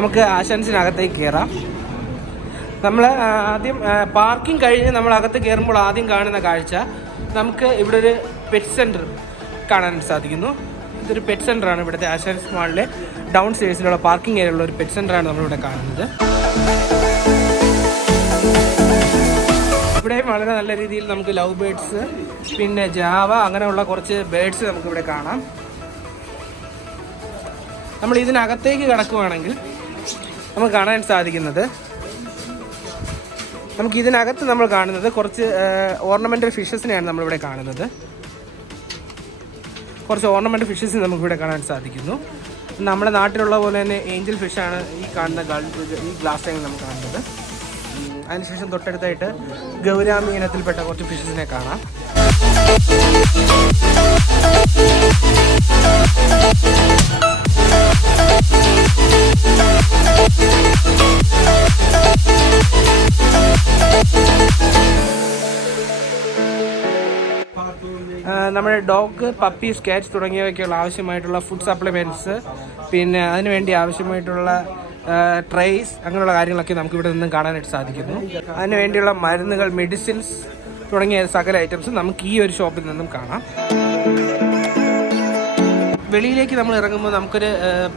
നമുക്ക് ആശാൻസിനകത്തേക്ക് കയറാം. നമ്മൾ ആദ്യം പാർക്കിംഗ് കഴിഞ്ഞ് നമ്മൾ അകത്ത് കയറുമ്പോൾ ആദ്യം കാണുന്ന കാഴ്ച നമുക്ക് ഇവിടെ ഒരു പെറ്റ് സെൻറ്റർ കാണാൻ സാധിക്കുന്നു. ഇതൊരു പെറ്റ് സെൻ്ററാണ്. ഇവിടുത്തെ ആശാൻസ് മാളിലെ ഡൗൺ സ്റ്റേഴ്സിലുള്ള പാർക്കിംഗ് ഏരിയയിലുള്ള ഒരു പെറ്റ് സെൻ്ററാണ് നമ്മളിവിടെ കാണുന്നത്. ഇവിടെ വളരെ നല്ല രീതിയിൽ നമുക്ക് ലവ് ബേഡ്സ്, പിന്നെ ജാവ, അങ്ങനെയുള്ള കുറച്ച് ബേഡ്സ് നമുക്കിവിടെ കാണാം. നമ്മൾ ഇതിനകത്തേക്ക് കടക്കുകയാണെങ്കിൽ നമുക്ക് കാണാൻ സാധിക്കുന്നത്, നമുക്കിതിനകത്ത് നമ്മൾ കാണുന്നത് കുറച്ച് ഓർണമെൻ്റൽ ഫിഷസിനെയാണ് നമ്മളിവിടെ കാണുന്നത്. കുറച്ച് ഓർണമെൻ്റൽ ഫിഷസ് നമുക്കിവിടെ കാണാൻ സാധിക്കുന്നു. നമ്മുടെ നാട്ടിലുള്ള പോലെ തന്നെ ഏഞ്ചൽ ഫിഷാണ് ഈ കാണുന്ന ഈ ഗ്ലാസ് ടാങ്കിൽ നമുക്ക് കാണുന്നത്. അതിനുശേഷം തൊട്ടടുത്തായിട്ട് ഗൗരാമി ഇനത്തിൽപ്പെട്ട കുറച്ച് ഫിഷസിനെ കാണാം. നമ്മുടെ ഡോഗ്, പപ്പീസ്, കാറ്റ്സ് തുടങ്ങിയവയ്ക്കുള്ള ആവശ്യമായിട്ടുള്ള ഫുഡ് സപ്ലിമെൻറ്റ്സ്, പിന്നെ അതിനുവേണ്ടി ആവശ്യമായിട്ടുള്ള ട്രേസ്, അങ്ങനെയുള്ള കാര്യങ്ങളൊക്കെ നമുക്ക് ഇവിടെ നിന്നും കാണാനായിട്ട് സാധിക്കുന്നു. അതിന് വേണ്ടിയുള്ള മരുന്നുകൾ, മെഡിസിൻസ് തുടങ്ങിയ സകല ഐറ്റംസ് നമുക്ക് ഈ ഒരു ഷോപ്പിൽ നിന്നും കാണാം. വെളിയിലേക്ക് നമ്മൾ ഇറങ്ങുമ്പോൾ നമുക്കൊരു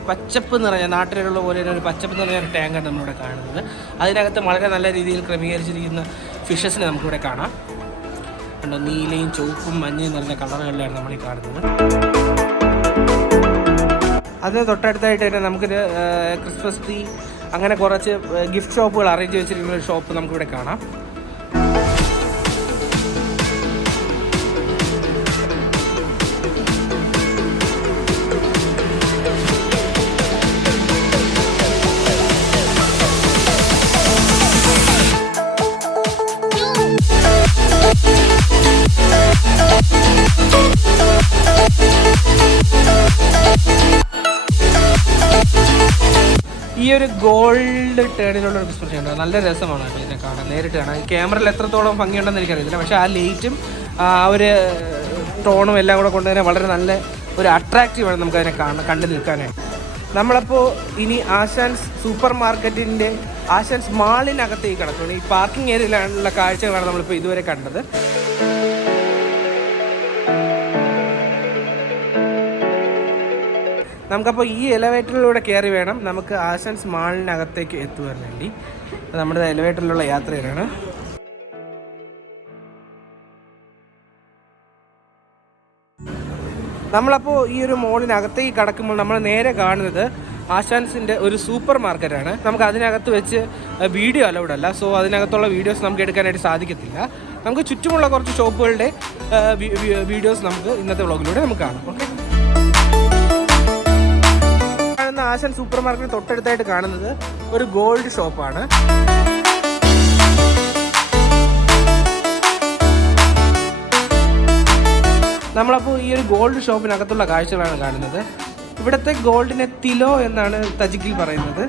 പച്ചപ്പ് നിറഞ്ഞ, നാട്ടിലുള്ള പോലെ ഒരു പച്ചപ്പ് നിറഞ്ഞ ഒരു ടാങ്കാണ് നമ്മളിവിടെ കാണുന്നത്. അതിനകത്ത് വളരെ നല്ല രീതിയിൽ ക്രമീകരിച്ചിരിക്കുന്ന ഫിഷസിനെ നമുക്കിവിടെ കാണാം. കണ്ടോ, നീലയും ചുവപ്പും മഞ്ഞയും നിറഞ്ഞ കളറുകളിലാണ് നമ്മൾ ഈ കാണുന്നത്. അതിന് തൊട്ടടുത്തായിട്ട് തന്നെ നമുക്കൊരു ക്രിസ്മസ് ട്രീ, അങ്ങനെ കുറച്ച് ഗിഫ്റ്റ് ഷോപ്പുകൾ അറേഞ്ച് വെച്ചിരിക്കുന്ന ഒരു ഷോപ്പ് നമുക്കിവിടെ കാണാം. ഈ ഒരു ഗോൾഡ് ടേണിലുള്ള ഒരു ക്രിസ്മസ് ട്രീ ഉണ്ട്. നല്ല രസമാണ് കേട്ടോ ഇതിനെ കാണാൻ, നേരിട്ട് കാണാൻ. ക്യാമറയിൽ എത്രത്തോളം ഭംഗിയുണ്ടെന്ന് എനിക്കറിയില്ല, പക്ഷേ ആ ലൈറ്റും ആ ഒരു ടോണും എല്ലാം കൂടെ കൊണ്ട് തന്നെ വളരെ നല്ല ഒരു അട്രാക്റ്റീവാണ് നമുക്കതിനെ കണ്ടു നിൽക്കാനായിട്ട്. നമ്മളപ്പോൾ ഇനി ആശാൻസ് സൂപ്പർ മാർക്കറ്റിൻ്റെ ആശാൻസ് മാളിനകത്തേക്ക് കിടക്കുകയാണ്. ഈ പാർക്കിംഗ് ഏരിയയിലുള്ള കാഴ്ചകളാണ് നമ്മളിപ്പോൾ ഇതുവരെ കണ്ടത്. നമുക്കപ്പോൾ ഈ എലവേറ്ററിലൂടെ കയറി വേണം നമുക്ക് ആശാൻസ് മാളിനകത്തേക്ക് എത്തുവാൻ വേണ്ടി. നമ്മുടെ എലവേറ്ററിലുള്ള യാത്രയാണ്. നമ്മളപ്പോൾ ഈ ഒരു മോളിനകത്തേക്ക് കടക്കുമ്പോൾ നമ്മൾ നേരെ കാണുന്നത് ആശാൻസിൻ്റെ ഒരു സൂപ്പർ മാർക്കറ്റാണ്. നമുക്ക് അതിനകത്ത് വെച്ച് വീഡിയോ അലൗഡ് അല്ല, സോ അതിനകത്തുള്ള വീഡിയോസ് നമുക്ക് എടുക്കാനായിട്ട് സാധിക്കത്തില്ല. നമുക്ക് ചുറ്റുമുള്ള കുറച്ച് ഷോപ്പുകളുടെ വീഡിയോസ് നമുക്ക് ഇന്നത്തെ വ്ളോഗിലൂടെ നമുക്ക് കാണാം. ഓക്കെ, ആശാൻ സൂപ്പർ മാർക്കറ്റ് തൊട്ടടുത്തായിട്ട് കാണുന്നത് ഒരു ഗോൾഡ് ഷോപ്പാണ്. നമ്മളപ്പോൾ ഈ ഒരു ഗോൾഡ് ഷോപ്പിനകത്തുള്ള കാഴ്ചകളാണ് കാണുന്നത്. ഇവിടുത്തെ ഗോൾഡിനെ തിലോ എന്നാണ് തജിക്കിൽ പറയുന്നത്.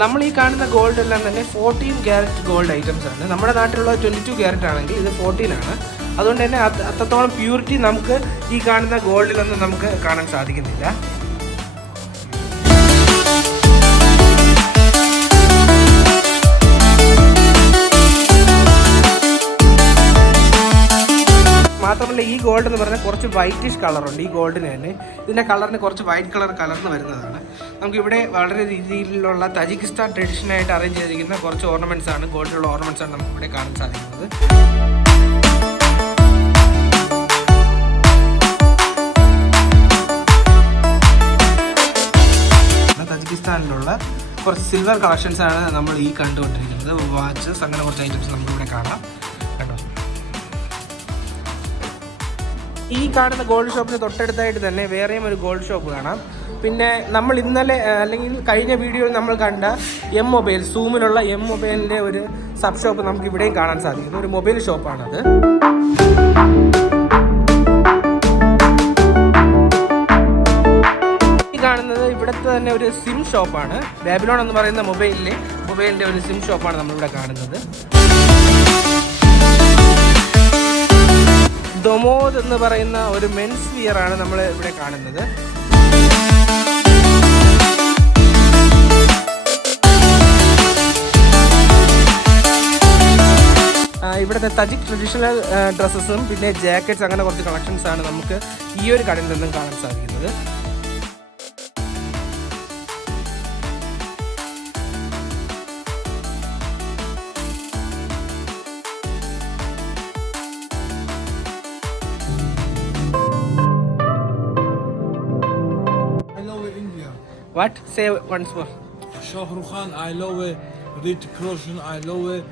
നമ്മൾ ഈ കാണുന്ന ഗോൾഡ് എല്ലാം തന്നെ 14 ക്യാരറ്റ് ഗോൾഡ് ഐറ്റംസ് ആണ്. നമ്മുടെ നാട്ടിലുള്ള 22 ക്യാരറ്റ് ആണെങ്കിൽ ഇത് 14 ആണ്. അതുകൊണ്ട് തന്നെ അത്രത്തോളം പ്യൂരിറ്റി നമുക്ക് ഈ കാണുന്ന ഗോൾഡിലൊന്നും നമുക്ക് കാണാൻ സാധിക്കുന്നില്ല. മാത്രമല്ല ഈ ഗോൾഡ് എന്ന് പറഞ്ഞാൽ കുറച്ച് വൈറ്റിഷ് കളറുണ്ട് ഈ ഗോൾഡിന് തന്നെ. ഇതിൻ്റെ കളറിന് കുറച്ച് വൈറ്റ് കളർ കലർന്ന് വരുന്നതാണ്. നമുക്കിവിടെ വളരെ രീതിയിലുള്ള തജിക്കിസ്ഥാൻ ട്രഡീഷനായിട്ട് അറേഞ്ച് ചെയ്തിരിക്കുന്ന കുറച്ച് ഓർണമെൻറ്റ്സ് ആണ്, ഗോൾഡിലുള്ള ഓർണമെൻറ്റ്സ് ആണ് നമുക്കിവിടെ കാണാൻ സാധിക്കുന്നത്. തജിക്കിസ്ഥാനിലുള്ള കുറച്ച് സിൽവർ കളക്ഷൻസ് ആണ് നമ്മൾ ഈ കണ്ടുകൊണ്ടിരിക്കുന്നത്. വാച്ചസ്, അങ്ങനെ കുറച്ച് ഐറ്റംസ് നമുക്കിവിടെ കാണാം. കേട്ടോ, ഈ കാണുന്ന ഗോൾഡ് ഷോപ്പിന് തൊട്ടടുത്തായിട്ട് തന്നെ വേറെയും ഒരു ഗോൾഡ് ഷോപ്പ് കാണാം. പിന്നെ നമ്മൾ ഇന്നലെ അല്ലെങ്കിൽ കഴിഞ്ഞ വീഡിയോയിൽ നമ്മൾ കണ്ട എം മൊബൈൽ, സൂമിലുള്ള എം മൊബൈലിൻ്റെ ഒരു സബ് ഷോപ്പ് നമുക്ക് ഇവിടെയും കാണാൻ സാധിക്കുന്നു. ഒരു മൊബൈൽ ഷോപ്പാണത്. ഈ കാണുന്നത് ഇവിടുത്തെ തന്നെ ഒരു സിം ഷോപ്പാണ്. ബാബിലോൺ എന്ന് പറയുന്ന മൊബൈലിൻ്റെ ഒരു സിം ഷോപ്പാണ് നമ്മളിവിടെ കാണുന്നത്. ദൊമോദ് എന്ന് പറയുന്ന ഒരു മെൻസ് വിയർ ആണ് നമ്മൾ ഇവിടെ കാണുന്നത്. ഇവിടുത്തെ തജിക് ട്രഡീഷണൽ ഡ്രസ്സസും പിന്നെ ജാക്കറ്റ്സ് അങ്ങനെ കുറച്ച് കളക്ഷൻസ് ആണ് നമുക്ക് ഈ ഒരു കടയിൽ നിന്നും കാണാൻ സാധിക്കുന്നത്. What? Say once more. Shah Rukh Khan, I love it. Hrithik Roshan, I love it.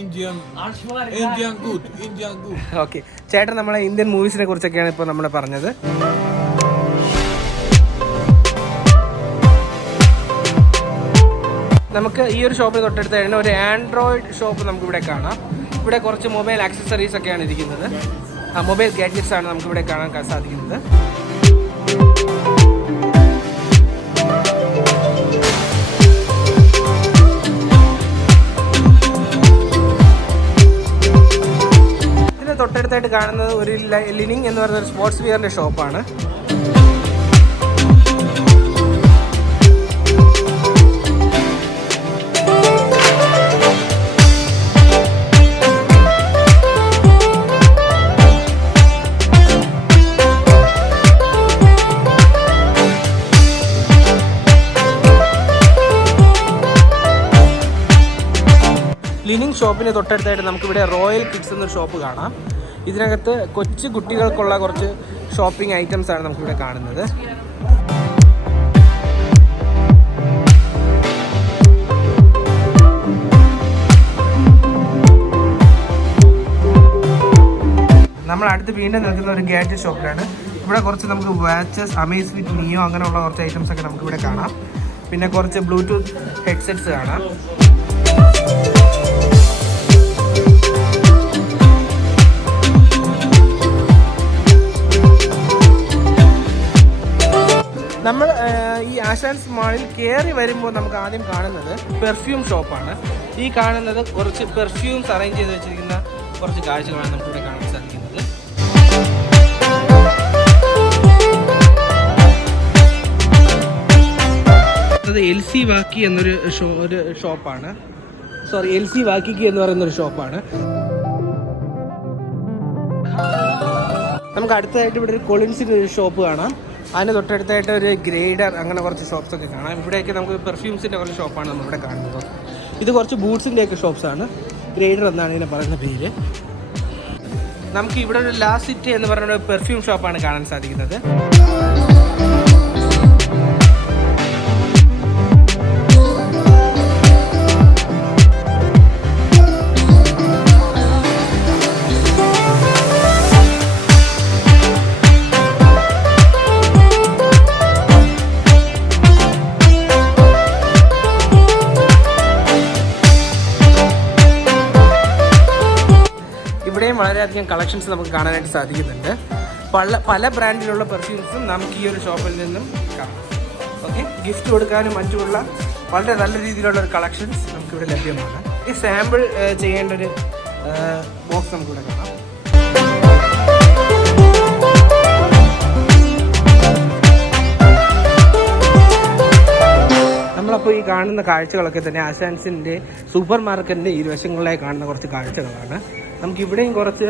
Indian good. Okay, ചേട്ടൻ നമ്മളെ ഇന്ത്യൻ മൂവീസിനെ കുറിച്ചൊക്കെയാണ് ഇപ്പോൾ നമ്മൾ പറഞ്ഞത്. നമുക്ക് ഈ ഒരു ഷോപ്പിൽ തൊട്ടടുത്ത് തന്നെ ഒരു ആൻഡ്രോയിഡ് ഷോപ്പ് നമുക്കിവിടെ കാണാം. ഇവിടെ കുറച്ച് മൊബൈൽ ആക്സസറീസ് ഒക്കെയാണ് ഇരിക്കുന്നത്. മൊബൈൽ ഗാഡ്ജറ്റ്സ് ആണ് നമുക്കിവിടെ കാണാൻ സാധിക്കുന്നത്. തൊട്ടടുത്തായിട്ട് കാണുന്നത് ഒരു ലിനിങ് എന്ന് പറയുന്ന ഒരു സ്പോർട്സ് വിയറിൻ്റെ ഷോപ്പാണ്. ലിനിങ് ഷോപ്പിന് തൊട്ടടുത്തായിട്ട് നമുക്കിവിടെ റോയൽ കിഡ്സ് എന്നൊരു ഷോപ്പ് കാണാം. ഇതിനകത്ത് കൊച്ചു കുട്ടികൾക്കുള്ള കുറച്ച് ഷോപ്പിംഗ് ഐറ്റംസ് ആണ് നമുക്കിവിടെ കാണുന്നത്. നമ്മൾ അടുത്ത് വീണ്ടും നിൽക്കുന്ന ഒരു ഗാഡ്ജറ്റ് ഷോപ്പിലാണ്. ഇവിടെ കുറച്ച് നമുക്ക് വാച്ചസ്, അമേസ്ഫിറ്റ്, നിയോ അങ്ങനെയുള്ള കുറച്ച് ഐറ്റംസ് ഒക്കെ നമുക്കിവിടെ കാണാം. പിന്നെ കുറച്ച് ബ്ലൂടൂത്ത് ഹെഡ്സെറ്റ്സ് കാണാം. നമ്മൾ ഈ ആശാൻസ് മാളിൽ കയറി വരുമ്പോൾ നമുക്ക് ആദ്യം കാണുന്നത് പെർഫ്യൂം ഷോപ്പാണ്. ഈ കാണുന്നത് കുറച്ച് പെർഫ്യൂംസ് അറേഞ്ച് ചെയ്ത് വെച്ചിരിക്കുന്ന കുറച്ച് കാഴ്ചകളാണ് നമുക്കിവിടെ കാണാൻ സാധിക്കുന്നത്. അത് LC വാക്കി എന്നൊരു ഷോപ്പാണ്. LC വാക്കിക്ക് എന്ന് പറയുന്നൊരു ഷോപ്പാണ്. നമുക്ക് അടുത്തതായിട്ട് ഇവിടെ ഒരു കൊളിൻസിൻ്റെ ഒരു ഷോപ്പ് കാണാം. അതിന് തൊട്ടടുത്തായിട്ട് ഒരു ഗ്രേഡർ അങ്ങനെ കുറച്ച് ഷോപ്സ് ഒക്കെ കാണാം. ഇവിടെയൊക്കെ നമുക്ക് പെർഫ്യൂംസിൻ്റെ കുറച്ച് ഷോപ്പാണ് നമ്മളിവിടെ കാണുന്നത്. ഇത് കുറച്ച് ബൂട്ട്സിൻ്റെയൊക്കെ ഷോപ്സാണ്. ഗ്രേഡർ എന്നാണ് ഇതിനെ പറയുന്ന പേര്. നമുക്ക് ഇവിടെ ഒരു ലാസ്റ്റ് സിറ്റി എന്ന് പറയുന്ന പെർഫ്യൂം ഷോപ്പാണ് കാണാൻ സാധിക്കുന്നത്. വളരെയധികം കളക്ഷൻസ് നമുക്ക് കാണാനായിട്ട് സാധിക്കുന്നുണ്ട്. പല ബ്രാൻഡിലുള്ള പെർഫ്യൂംസും നമുക്ക് ഈ ഒരു ഷോപ്പിൽ നിന്നും കാണാം. ഓക്കെ, ഗിഫ്റ്റ് കൊടുക്കാനും മറ്റുമുള്ള വളരെ നല്ല രീതിയിലുള്ള ഒരു കളക്ഷൻസ് നമുക്കിവിടെ ലഭ്യമാണ്. ഈ സാമ്പിൾ ചെയ്യേണ്ട ഒരു ബോക്സ് നമുക്കിവിടെ കാണാം. നമ്മളപ്പോൾ ഈ കാണുന്ന കാഴ്ചകളൊക്കെ തന്നെ ആശാൻസിൻ്റെ സൂപ്പർ മാർക്കറ്റിൻ്റെ ഇരുവശങ്ങളിലായി കാണുന്ന കുറച്ച് കാഴ്ചകളാണ്. നമുക്കിവിടെയും കുറച്ച്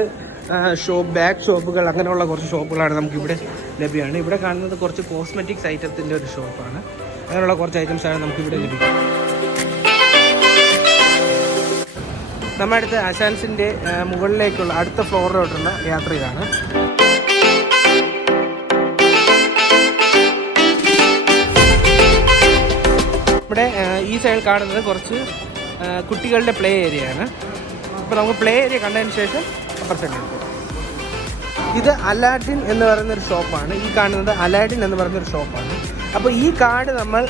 ബാഗ് ഷോപ്പുകൾ അങ്ങനെയുള്ള കുറച്ച് ഷോപ്പുകളാണ് നമുക്കിവിടെ ലഭ്യമാണ്. ഇവിടെ കാണുന്നത് കുറച്ച് കോസ്മെറ്റിക്സ് ഐറ്റത്തിൻ്റെ ഒരു ഷോപ്പാണ്. അങ്ങനെയുള്ള കുറച്ച് ഐറ്റംസാണ് നമുക്കിവിടെ ലഭിക്കുന്നത്. നമ്മുടെ അടുത്ത് ആശാൻസിൻ്റെ മുകളിലേക്കുള്ള അടുത്ത ഫ്ലോറിലോട്ടുള്ള യാത്ര ഇതാണ്. ഇവിടെ ഈ സൈഡിൽ കാണുന്നത് കുറച്ച് കുട്ടികളുടെ പ്ലേ ഏരിയയാണ്. അപ്പോൾ നമുക്ക് പ്ലേ ഏരിയ കണ്ടതിന് ശേഷം അപ്പർ സൈഡിൽ ഇത് അലാഡിൻ എന്ന് പറയുന്നൊരു ഷോപ്പാണ്. ഈ കാണുന്നത് അലാഡിൻ എന്ന് പറയുന്നൊരു ഷോപ്പാണ്. അപ്പോൾ ഈ കാർഡ് നമ്മൾ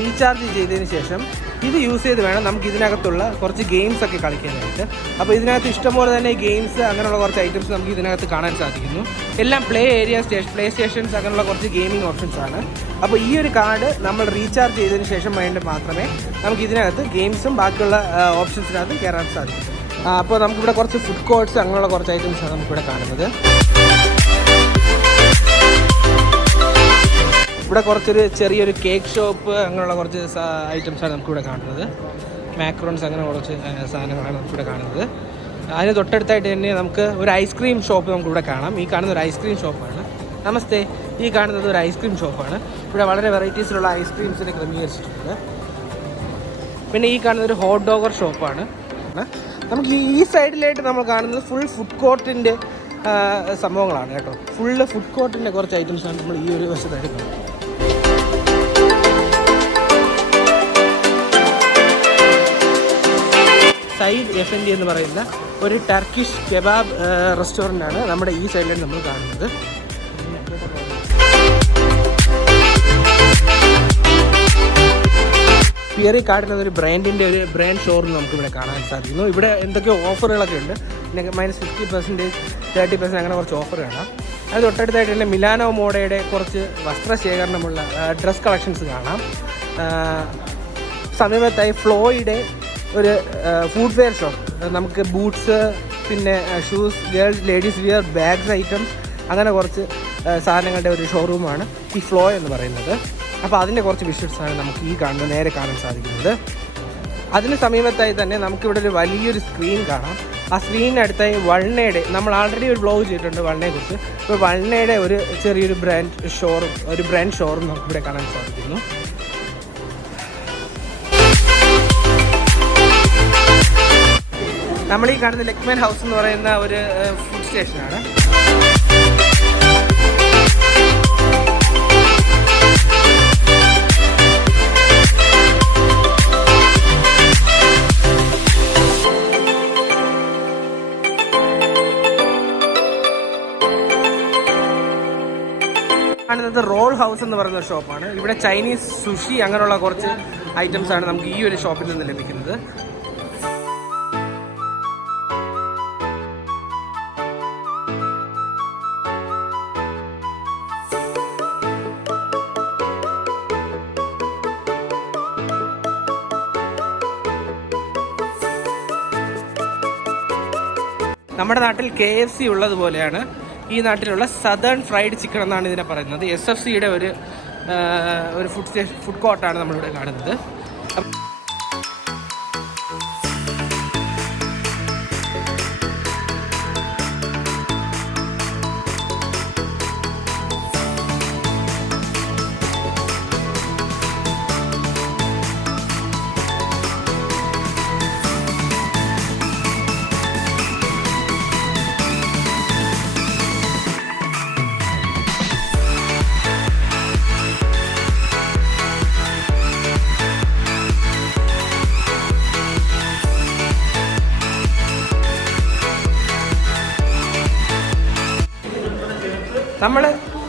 റീചാർജ് ചെയ്തതിന് ശേഷം ഇത് യൂസ് ചെയ്ത് വേണം നമുക്ക് ഇതിനകത്തുള്ള കുറച്ച് ഗെയിംസ് ഒക്കെ കളിക്കാനായിട്ട്. അപ്പോൾ ഇതിനകത്ത് ഇഷ്ടംപോലെ തന്നെ ഗെയിംസ് അങ്ങനെയുള്ള കുറച്ച് ഐറ്റംസ് നമുക്ക് ഇതിനകത്ത് കാണാൻ സാധിക്കുന്നു. എല്ലാം പ്ലേ ഏരിയ, പ്ലേ സ്റ്റേഷൻസ് അങ്ങനെയുള്ള കുറച്ച് ഗെയിമിംഗ് ഓപ്ഷൻസ് ആണ്. അപ്പോൾ ഈ ഒരു കാർഡ് നമ്മൾ റീചാർജ് ചെയ്തതിന് ശേഷം വേണ്ടി മാത്രമേ നമുക്ക് ഇതിനകത്ത് ഗെയിംസും ബാക്കിയുള്ള ഓപ്ഷൻസിനകത്ത് കയറാൻ സാധിക്കും. അപ്പോൾ നമുക്കിവിടെ കുറച്ച് ഫുഡ് കോർട്ട്സ് അങ്ങനെയുള്ള കുറച്ച് ഐറ്റംസാണ് നമുക്കിവിടെ കാണുന്നത്. ഇവിടെ കുറച്ചൊരു ചെറിയൊരു കേക്ക് ഷോപ്പ് അങ്ങനെയുള്ള കുറച്ച് ഐറ്റംസാണ് നമുക്കിവിടെ കാണുന്നത്. മാക്രോൺസ് അങ്ങനെ കുറച്ച് സാധനങ്ങളാണ് നമുക്കിവിടെ കാണുന്നത്. അതിന് തൊട്ടടുത്തായിട്ട് തന്നെ നമുക്ക് ഒരു ഐസ്ക്രീം ഷോപ്പ് നമുക്കിവിടെ കാണാം. ഈ കാണുന്ന ഒരു ഐസ്ക്രീം ഷോപ്പാണ്. നമസ്തേ. ഈ കാണുന്നത് ഒരു ഐസ്ക്രീം ഷോപ്പാണ്. ഇവിടെ വളരെ വെറൈറ്റീസിലുള്ള ഐസ്ക്രീംസിനെ ക്രമീകരിച്ചിട്ടുണ്ട്. പിന്നെ ഈ കാണുന്നത് ഒരു ഹോട്ട് ഡോഗർ ഷോപ്പാണ്. നമുക്ക് ഈ സൈഡിലായിട്ട് നമ്മൾ കാണുന്നത് ഫുൾ ഫുഡ് കോർട്ടിൻ്റെ സംഭവങ്ങളാണ് കേട്ടോ. ഫുള്ള് ഫുഡ് കോർട്ടിൻ്റെ കുറച്ച് ഐറ്റംസാണ് നമ്മൾ ഈ ഒരു വശത്തായിട്ട് കാണുന്നത്. സൈഡ് F&D എന്ന് പറയുന്ന ഒരു ടർക്കിഷ് കെബാബ് റെസ്റ്റോറൻ്റാണ് നമ്മുടെ ഈ സൈഡിലാണ് നമ്മൾ കാണുന്നത്. പിയറി കാർഡിൻ്റെ ഒരു ബ്രാൻഡിൻ്റെ ഒരു ബ്രാൻഡ് ഷോറൂം നമുക്കിവിടെ കാണാൻ സാധിക്കുന്നു. ഇവിടെ എന്തൊക്കെയോ ഓഫറുകളൊക്കെ ഉണ്ട്. പിന്നെ -50%, 30% അങ്ങനെ കുറച്ച് ഓഫർ കാണാം. അത് തൊട്ടടുത്തായിട്ട് തന്നെ മിലാനോ മോഡയുടെ കുറച്ച് വസ്ത്രശേഖരണമുള്ള ഡ്രസ് കളക്ഷൻസ് കാണാം. സമീപത്തായി ഫ്ലോയുടെ ഒരു ഫുഡ് വെയർ ഷോപ്പ്. നമുക്ക് ബൂട്ട്സ്, പിന്നെ shoes, girls, ladies wear, bags items അങ്ങനെ കുറച്ച് സാധനങ്ങളുടെ ഒരു ഷോറൂമാണ് ഈ ഫ്ലോ എന്ന് പറയുന്നത്. അപ്പോൾ അതിൻ്റെ കുറച്ച് വിഷ്വൽസാണ് നമുക്ക് ഈ കാണുന്നത് നേരെ കാണാൻ സാധിക്കുന്നത്. അതിന് സമീപത്തായി തന്നെ നമുക്കിവിടെ ഒരു വലിയൊരു സ്ക്രീൻ കാണാം. ആ സ്ക്രീനിനടുത്തായി വൾണയുടെ, നമ്മൾ ആൾറെഡി ഒരു വ്ലോഗ് ചെയ്തിട്ടുണ്ട് വൾണയെക്കുറിച്ച്. ഇപ്പോൾ വൾണയുടെ ഒരു ചെറിയൊരു ബ്രാൻഡ് ഷോറൂം നമുക്കിവിടെ കാണാൻ സാധിക്കുന്നു. നമ്മൾ ഈ കാണുന്ന ലെക്മാൻ ഹൗസ് എന്ന് പറയുന്ന ഒരു ഫുഡ് സ്റ്റേഷനാണ്. കാണുന്നത് റോൾ ഹൗസ് എന്ന് പറയുന്ന ഷോപ്പാണ്. ഇവിടെ ചൈനീസ് സുഷി അങ്ങനെയുള്ള കുറച്ച് ഐറ്റംസാണ് നമുക്ക് ഈ ഒരു ഷോപ്പിൽ നിന്ന് ലഭിക്കുന്നത്. നമ്മുടെ നാട്ടിൽ KFC ഉള്ളതുപോലെയാണ് ഈ നാട്ടിലുള്ള സദേൺ ഫ്രൈഡ് ചിക്കൻ എന്നാണ് ഇതിനെ പറയുന്നത്. SFCയുടെ ഒരു ഫുഡ് കോർട്ടാണ് നമ്മളിവിടെ കാണുന്നത്. നമ്മൾ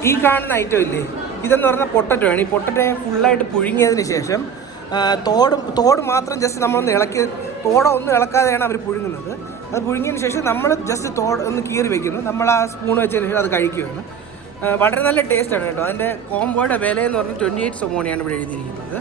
ഈ കാണുന്ന ഐറ്റം ഇല്ലേ, ഇതെന്ന് പറഞ്ഞാൽ പൊട്ടറ്റോ ആണ്. ഈ പൊട്ടറ്റോയെ ഫുള്ളായിട്ട് പുഴുങ്ങിയതിന് ശേഷം തോട് മാത്രം ജസ്റ്റ് നമ്മളൊന്ന് ഇളക്കി, തോടൊന്നും ഇളക്കാതെയാണ് അവർ പുഴുങ്ങുന്നത്. അത് പുഴുങ്ങിയതിന് ശേഷം നമ്മൾ ജസ്റ്റ് തോട് ഒന്ന് കീറി വെക്കുന്നു. നമ്മൾ ആ സ്പൂൺ വെച്ചതിന് ശേഷം അത് കഴിക്കുകയാണ്. വളരെ നല്ല ടേസ്റ്റാണ് കേട്ടോ. അതിൻ്റെ കോംബോയുടെ വിലയെന്ന് പറഞ്ഞാൽ 28 സൊമോണിയാണ് ഇവിടെ എഴുതിയിരിക്കുന്നത്.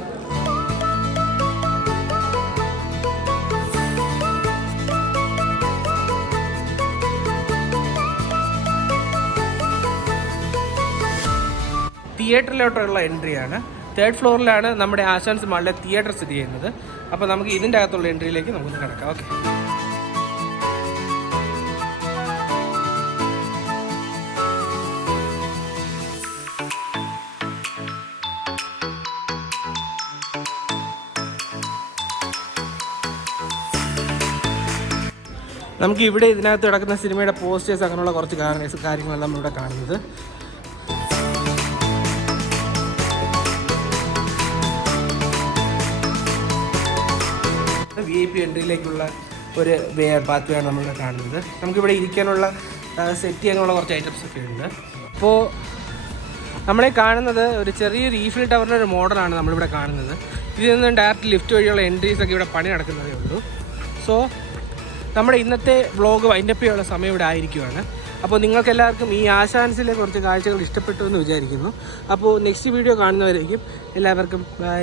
തിയേറ്ററിലോട്ടുള്ള എൻട്രിയാണ്. 3rd ഫ്ലോറിലാണ് നമ്മുടെ ആശാൻസ് മാളിലെ തിയേറ്റർ സ്ഥിതി ചെയ്യുന്നത്. അപ്പോൾ നമുക്ക് ഇതിൻ്റെ അകത്തുള്ള എൻട്രിയിലേക്ക് നമുക്ക് കിടക്കാം. ഓക്കെ, നമുക്ക് ഇവിടെ ഇതിനകത്ത് കിടക്കുന്ന സിനിമയുടെ പോസ്റ്റേഴ്സ് അങ്ങനെയുള്ള കുറച്ച് കാര്യങ്ങളാണ് നമ്മളിവിടെ കാണുന്നത്. VIP എൻട്രിയിലേക്കുള്ള ഒരു പാത്ത് വേയാണ് നമ്മളിവിടെ കാണുന്നത്. നമുക്കിവിടെ ഇരിക്കാനുള്ള സെറ്റ് ചെയ്യാനുള്ള കുറച്ച് ഐറ്റംസ് ഒക്കെ ഉണ്ട്. അപ്പോൾ നമ്മളെ കാണുന്നത് ഒരു ചെറിയൊരു ഈഫിൽ ടവറിൻ്റെ ഒരു മോഡലാണ് നമ്മളിവിടെ കാണുന്നത്. ഇതിൽ നിന്ന് ഡയറക്റ്റ് ലിഫ്റ്റ് വഴിയുള്ള എൻട്രീസൊക്കെ ഇവിടെ പണി നടക്കുന്നതേ ഉള്ളൂ. സോ നമ്മുടെ ഇന്നത്തെ വ്ളോഗ് വൈൻഡപ്പ് ചെയ്യാനുള്ള സമയം ഇവിടെ ആയിരിക്കുവാണ്. അപ്പോൾ നിങ്ങൾക്കെല്ലാവർക്കും ഈ ആശാൻസിലെ കുറച്ച് കാഴ്ചകൾ ഇഷ്ടപ്പെട്ടു എന്ന് വിചാരിക്കുന്നു. അപ്പോൾ നെക്സ്റ്റ് വീഡിയോ കാണുന്നവരേക്കും എല്ലാവർക്കും ബൈ.